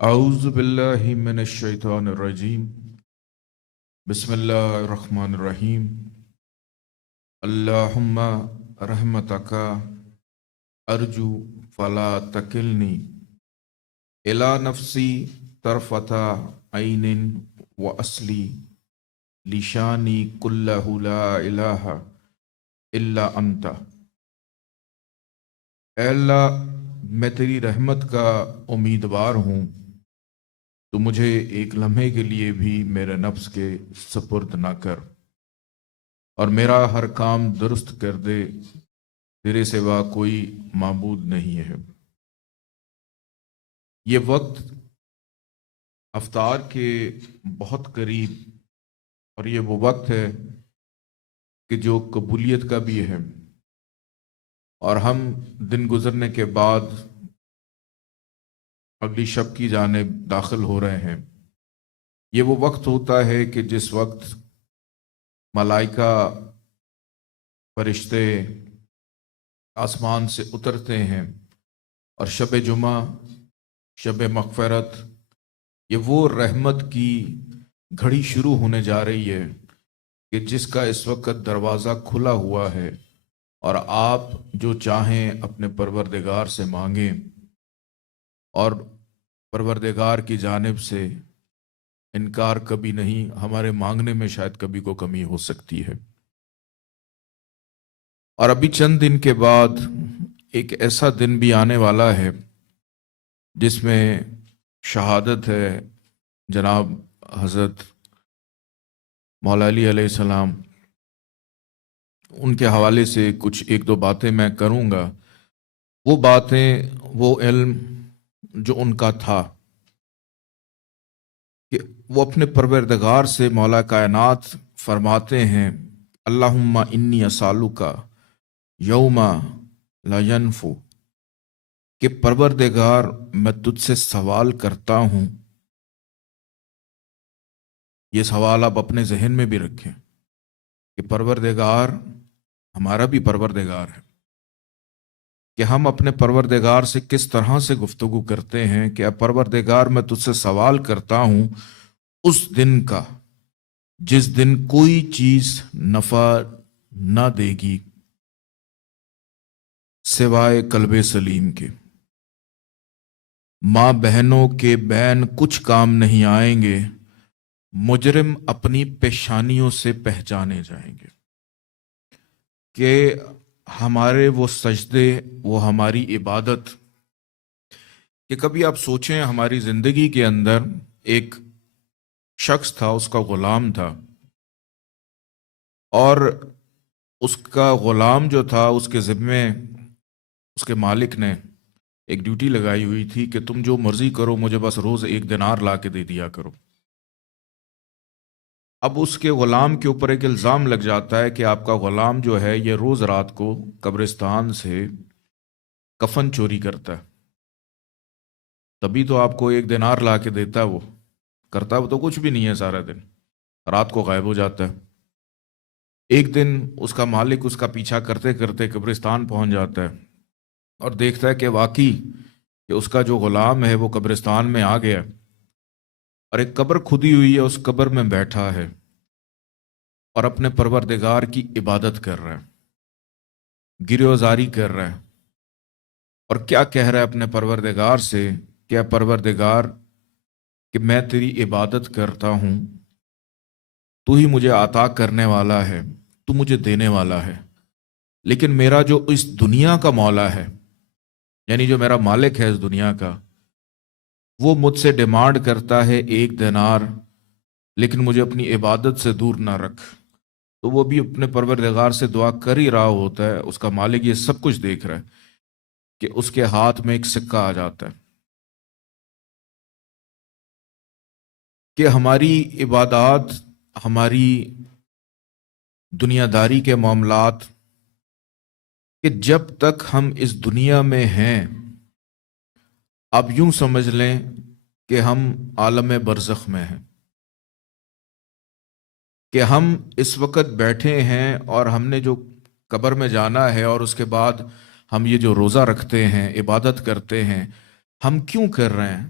اعوذ باللہ من الشیطان الرجیم بسم اللہ الرحمن الرحیم اللہم رحمتک ارجو فلا تکلنی الی نفسی طرفۃ عین واصلی لشانی کلہ لا الہ الا انت۔ اے اللہ، میں تیری رحمت کا امیدوار ہوں، تو مجھے ایک لمحے کے لیے بھی میرے نفس کے سپرد نہ کر، اور میرا ہر کام درست کر دے، تیرے سوا کوئی معبود نہیں ہے۔ یہ وقت افطار کے بہت قریب، اور یہ وہ وقت ہے کہ جو قبولیت کا بھی ہے، اور ہم دن گزرنے کے بعد اگلی شب کی جانب داخل ہو رہے ہیں۔ یہ وہ وقت ہوتا ہے کہ جس وقت ملائکہ فرشتے آسمان سے اترتے ہیں، اور شب جمعہ، شب مغفرت، یہ وہ رحمت کی گھڑی شروع ہونے جا رہی ہے کہ جس کا اس وقت دروازہ کھلا ہوا ہے، اور آپ جو چاہیں اپنے پروردگار سے مانگیں، اور پروردگار کی جانب سے انکار کبھی نہیں۔ ہمارے مانگنے میں شاید کبھی کو کمی ہو سکتی ہے، اور ابھی چند دن کے بعد ایک ایسا دن بھی آنے والا ہے جس میں شہادت ہے جناب حضرت مولا علی علیہ السلام۔ ان کے حوالے سے کچھ ایک دو باتیں میں کروں گا۔ وہ باتیں، وہ علم جو ان کا تھا کہ وہ اپنے پروردگار سے مولا کائنات فرماتے ہیں، اللہم انی اسالک یوم لا ینفو، کہ پروردگار میں تجھ سے سوال کرتا ہوں۔ یہ سوال آپ اپنے ذہن میں بھی رکھیں کہ پروردگار ہمارا بھی پروردگار ہے، کہ ہم اپنے پروردگار سے کس طرح سے گفتگو کرتے ہیں کہ اے پروردگار، میں تجھ سے سوال کرتا ہوں اس دن کا جس دن کوئی چیز نفع نہ دے گی سوائے قلب سلیم کے، ماں بہنوں کے بین کچھ کام نہیں آئیں گے، مجرم اپنی پیشانیوں سے پہچانے جائیں گے، کہ ہمارے وہ سجدے، وہ ہماری عبادت، کہ کبھی آپ سوچیں ہماری زندگی کے اندر ایک شخص تھا، اس کا غلام تھا، اور اس کا غلام جو تھا اس کے ذمے اس کے مالک نے ایک ڈیوٹی لگائی ہوئی تھی کہ تم جو مرضی کرو، مجھے بس روز 1 دینار لا کے دے دیا کرو۔ اب اس کے غلام کے اوپر ایک الزام لگ جاتا ہے کہ آپ کا غلام جو ہے یہ روز رات کو قبرستان سے کفن چوری کرتا ہے، تبھی تو آپ کو 1 دینار لا کے دیتا ہے۔ وہ کرتا وہ تو کچھ بھی نہیں ہے، سارا دن رات کو غائب ہو جاتا ہے۔ ایک دن اس کا مالک اس کا پیچھا کرتے کرتے قبرستان پہنچ جاتا ہے، اور دیکھتا ہے کہ واقعی کہ اس کا جو غلام ہے وہ قبرستان میں آ گیا، اور ایک قبر کھدی ہوئی ہے، اس قبر میں بیٹھا ہے اور اپنے پروردگار کی عبادت کر رہا ہے، گریوزاری کر رہا ہے، اور کیا کہہ رہا ہے اپنے پروردگار سے کہ اے پروردگار، کہ میں تیری عبادت کرتا ہوں، تو ہی مجھے عطا کرنے والا ہے، تو مجھے دینے والا ہے، لیکن میرا جو اس دنیا کا مولا ہے، یعنی جو میرا مالک ہے اس دنیا کا، وہ مجھ سے ڈیمانڈ کرتا ہے 1 دینار، لیکن مجھے اپنی عبادت سے دور نہ رکھ۔ تو وہ بھی اپنے پروردگار سے دعا کر ہی رہا ہوتا ہے، اس کا مالک یہ سب کچھ دیکھ رہا ہے کہ اس کے ہاتھ میں ایک سکہ آ جاتا ہے کہ ہماری عبادات، ہماری دنیا داری کے معاملات، کہ جب تک ہم اس دنیا میں ہیں، اب یوں سمجھ لیں کہ ہم عالم برزخ میں ہیں، کہ ہم اس وقت بیٹھے ہیں اور ہم نے جو قبر میں جانا ہے، اور اس کے بعد ہم یہ جو روزہ رکھتے ہیں، عبادت کرتے ہیں، ہم کیوں کر رہے ہیں؟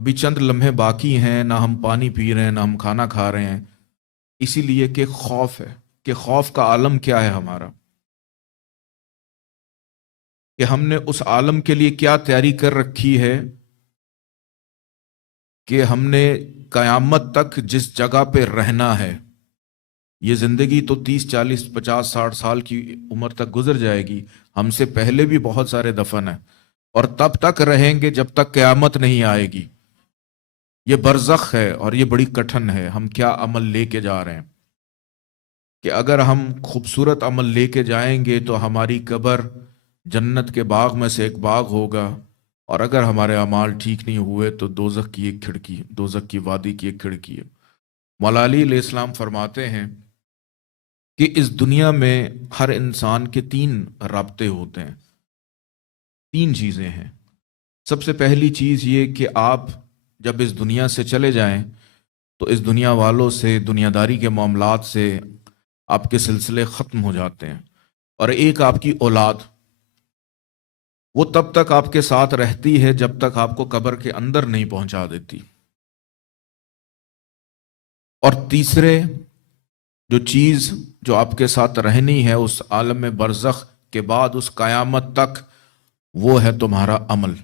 ابھی چند لمحے باقی ہیں، نہ ہم پانی پی رہے ہیں نہ ہم کھانا کھا رہے ہیں، اسی لیے کہ خوف ہے، کہ خوف کا عالم کیا ہے ہمارا، کہ ہم نے اس عالم کے لیے کیا تیاری کر رکھی ہے، کہ ہم نے قیامت تک جس جگہ پہ رہنا ہے، یہ زندگی تو 30 40 50 60 سال کی عمر تک گزر جائے گی، ہم سے پہلے بھی بہت سارے دفن ہیں، اور تب تک رہیں گے جب تک قیامت نہیں آئے گی۔ یہ برزخ ہے اور یہ بڑی کٹھن ہے۔ ہم کیا عمل لے کے جا رہے ہیں؟ کہ اگر ہم خوبصورت عمل لے کے جائیں گے تو ہماری قبر جنت کے باغ میں سے ایک باغ ہوگا، اور اگر ہمارے اعمال ٹھیک نہیں ہوئے تو دوزخ کی ایک کھڑکی، دوزخ کی وادی کی ایک کھڑکی ہے۔ مولا علی علیہ السلام فرماتے ہیں کہ اس دنیا میں ہر انسان کے 3 رابطے ہوتے ہیں، 3 چیزیں ہیں۔ سب سے پہلی چیز یہ کہ آپ جب اس دنیا سے چلے جائیں تو اس دنیا والوں سے، دنیا داری کے معاملات سے آپ کے سلسلے ختم ہو جاتے ہیں، اور ایک آپ کی اولاد، وہ تب تک آپ کے ساتھ رہتی ہے جب تک آپ کو قبر کے اندر نہیں پہنچا دیتی۔ اور تیسرے جو چیز جو آپ کے ساتھ رہنی ہے اس عالم برزخ کے بعد، اس قیامت تک، وہ ہے تمہارا عمل،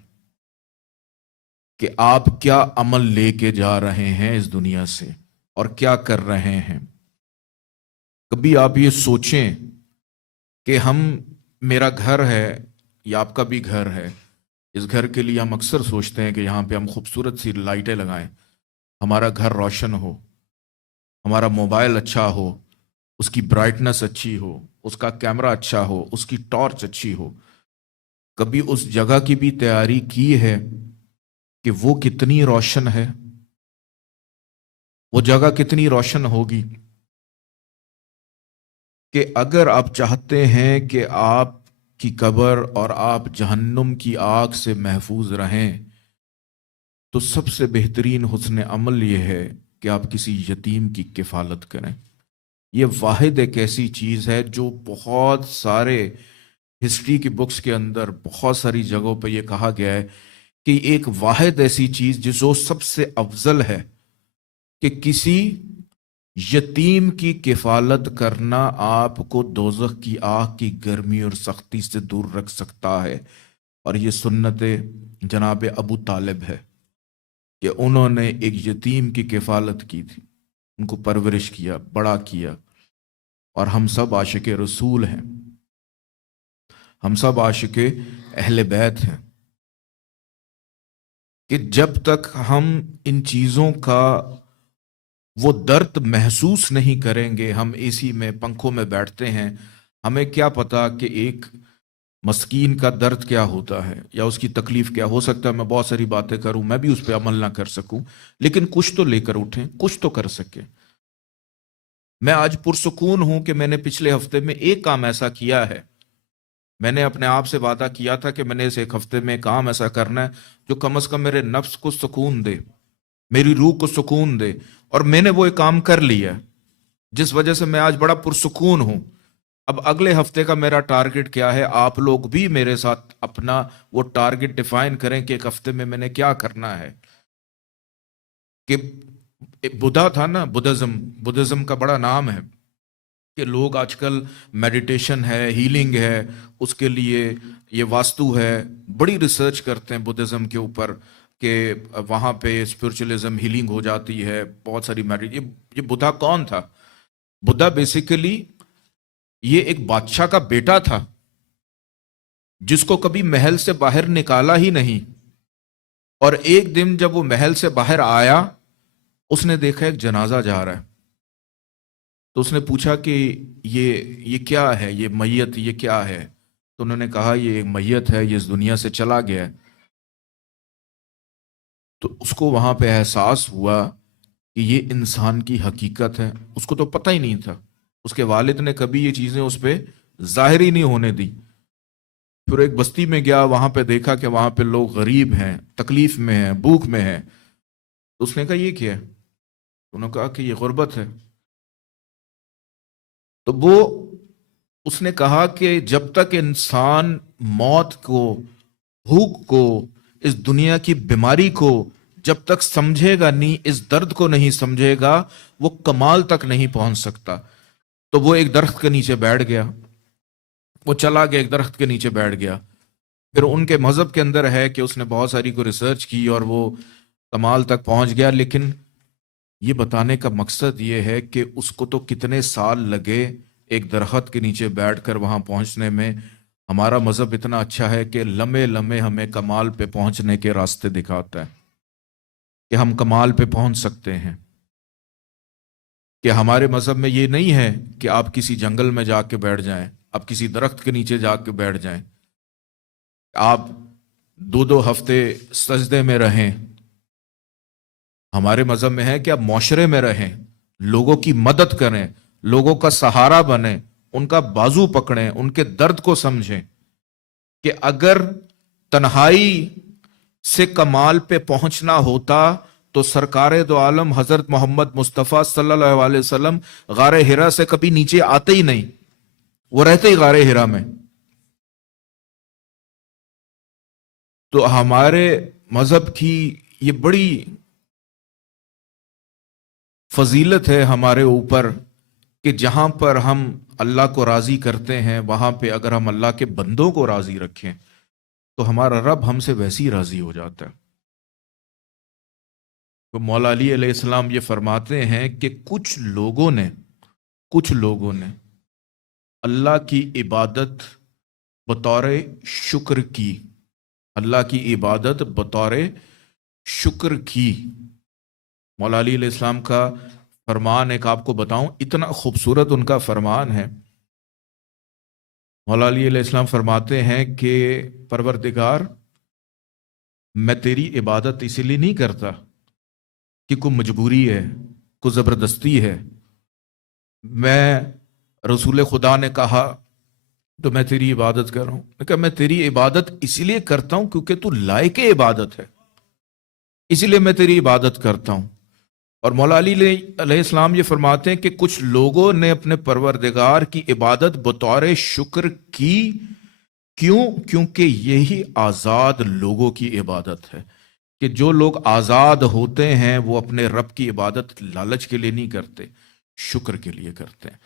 کہ آپ کیا عمل لے کے جا رہے ہیں اس دنیا سے اور کیا کر رہے ہیں۔ کبھی آپ یہ سوچیں کہ میرا گھر ہے یا آپ کا بھی گھر ہے، اس گھر کے لیے ہم اکثر سوچتے ہیں کہ یہاں پہ ہم خوبصورت سی لائٹیں لگائیں، ہمارا گھر روشن ہو، ہمارا موبائل اچھا ہو، اس کی برائٹنس اچھی ہو، اس کا کیمرہ اچھا ہو، اس کی ٹارچ اچھی ہو۔ کبھی اس جگہ کی بھی تیاری کی ہے کہ وہ کتنی روشن ہے، وہ جگہ کتنی روشن ہوگی، کہ اگر آپ چاہتے ہیں کہ آپ کی قبر اور آپ جہنم کی آگ سے محفوظ رہیں، تو سب سے بہترین حسن عمل یہ ہے کہ آپ کسی یتیم کی کفالت کریں۔ یہ واحد ایک ایسی چیز ہے جو بہت سارے ہسٹری کی بکس کے اندر بہت ساری جگہوں پہ یہ کہا گیا ہے کہ ایک واحد ایسی چیز جو سب سے افضل ہے، کہ کسی یتیم کی کفالت کرنا آپ کو دوزخ کی آگ کی گرمی اور سختی سے دور رکھ سکتا ہے۔ اور یہ سنت جناب ابو طالب ہے کہ انہوں نے ایک یتیم کی کفالت کی تھی، ان کو پرورش کیا، بڑا کیا۔ اور ہم سب عاشق رسول ہیں، ہم سب عاشق اہل بیت ہیں، کہ جب تک ہم ان چیزوں کا وہ درد محسوس نہیں کریں گے، ہم اے سی میں، پنکھوں میں بیٹھتے ہیں، ہمیں کیا پتا کہ ایک مسکین کا درد کیا ہوتا ہے یا اس کی تکلیف کیا ہو سکتا ہے۔ میں بہت ساری باتیں کروں، میں بھی اس پہ عمل نہ کر سکوں، لیکن کچھ تو لے کر اٹھیں، کچھ تو کر سکیں۔ میں آج پرسکون ہوں کہ میں نے پچھلے ہفتے میں ایک کام ایسا کیا ہے، میں نے اپنے آپ سے وعدہ کیا تھا کہ میں نے اس ایک ہفتے میں کام ایسا کرنا ہے جو کم از کم میرے نفس کو سکون دے، میری روح کو سکون دے، اور میں نے وہ ایک کام کر لیا، جس وجہ سے میں آج بڑا پرسکون ہوں۔ اب اگلے ہفتے کا میرا ٹارگٹ کیا ہے؟ آپ لوگ بھی میرے ساتھ اپنا وہ ٹارگٹ ڈیفائن کریں کہ ایک ہفتے میں نے کیا کرنا ہے۔ کہ بدھا تھا نا، بدھزم کا بڑا نام ہے کہ لوگ آج کل میڈیٹیشن ہے، ہیلنگ ہے، اس کے لیے یہ واستو ہے، بڑی ریسرچ کرتے ہیں بدھزم کے اوپر کہ وہاں پہ اسپرچولیزم ہیلنگ ہو جاتی ہے، بہت ساری یہ بدھا کون تھا؟ بدھا بیسیکلی یہ ایک بادشاہ کا بیٹا تھا جس کو کبھی محل سے باہر نکالا ہی نہیں، اور ایک دن جب وہ محل سے باہر آیا، اس نے دیکھا ایک جنازہ جا رہا ہے، تو اس نے پوچھا کہ یہ کیا ہے، یہ میت یہ کیا ہے؟ تو انہوں نے کہا یہ ایک میت ہے، یہ اس دنیا سے چلا گیا ہے۔ تو اس کو وہاں پہ احساس ہوا کہ یہ انسان کی حقیقت ہے، اس کو تو پتہ ہی نہیں تھا، اس کے والد نے کبھی یہ چیزیں اس پہ ظاہر ہی نہیں ہونے دی۔ پھر ایک بستی میں گیا، وہاں پہ دیکھا کہ وہاں پہ لوگ غریب ہیں، تکلیف میں ہیں، بھوک میں ہیں، تو اس نے کہا یہ کیا ہے؟ انہوں نے کہا کہ یہ غربت ہے۔ تو اس نے کہا کہ جب تک انسان موت کو، بھوک کو، اس دنیا کی بیماری کو جب تک سمجھے گا نہیں، اس درد کو نہیں سمجھے گا، وہ کمال تک نہیں پہنچ سکتا۔ تو وہ ایک درخت کے نیچے بیٹھ گیا، وہ چلا گیا ایک درخت کے نیچے بیٹھ گیا۔ پھر ان کے مذہب کے اندر ہے کہ اس نے بہت ساری کو ریسرچ کی اور وہ کمال تک پہنچ گیا، لیکن یہ بتانے کا مقصد یہ ہے کہ اس کو تو کتنے سال لگے ایک درخت کے نیچے بیٹھ کر وہاں پہنچنے میں۔ ہمارا مذہب اتنا اچھا ہے کہ لمحے لمحے ہمیں کمال پہ پہنچنے کے راستے دکھاتا ہے کہ ہم کمال پہ پہنچ سکتے ہیں۔ کہ ہمارے مذہب میں یہ نہیں ہے کہ آپ کسی جنگل میں جا کے بیٹھ جائیں، آپ کسی درخت کے نیچے جا کے بیٹھ جائیں، آپ 2 ہفتے سجدے میں رہیں۔ ہمارے مذہب میں ہے کہ آپ معاشرے میں رہیں، لوگوں کی مدد کریں، لوگوں کا سہارا بنیں، ان کا بازو پکڑیں، ان کے درد کو سمجھیں۔ کہ اگر تنہائی سے کمال پہ پہنچنا ہوتا تو سرکار دو عالم حضرت محمد مصطفیٰ صلی اللہ علیہ وسلم غار حرا سے کبھی نیچے آتے ہی نہیں، وہ رہتے ہی غار حرا میں۔ تو ہمارے مذہب کی یہ بڑی فضیلت ہے ہمارے اوپر کہ جہاں پر ہم اللہ کو راضی کرتے ہیں، وہاں پہ اگر ہم اللہ کے بندوں کو راضی رکھیں تو ہمارا رب ہم سے ویسے ہی راضی ہو جاتا ہے۔ تو مولا علی علیہ السلام یہ فرماتے ہیں کہ کچھ لوگوں نے اللہ کی عبادت بطور شکر کی، اللہ کی عبادت بطور شکر کی۔ مولا علی علیہ السلام کا فرمان ایک آپ کو بتاؤں، اتنا خوبصورت ان کا فرمان ہے۔ مولا علی علیہ السلام فرماتے ہیں کہ پروردگار، میں تیری عبادت اسی لیے نہیں کرتا کہ کوئی مجبوری ہے، کوئی زبردستی ہے۔ میں رسول خدا نے کہا تو میں تیری عبادت کر رہا ہوں، کہ میں تیری عبادت اسی لیے کرتا ہوں کیونکہ تو لائق عبادت ہے، اسی لیے میں تیری عبادت کرتا ہوں۔ اور مولا علی علیہ السلام یہ فرماتے ہیں کہ کچھ لوگوں نے اپنے پروردگار کی عبادت بطور شکر کی، کیوں؟ کیونکہ یہی آزاد لوگوں کی عبادت ہے، کہ جو لوگ آزاد ہوتے ہیں وہ اپنے رب کی عبادت لالچ کے لیے نہیں کرتے، شکر کے لیے کرتے ہیں۔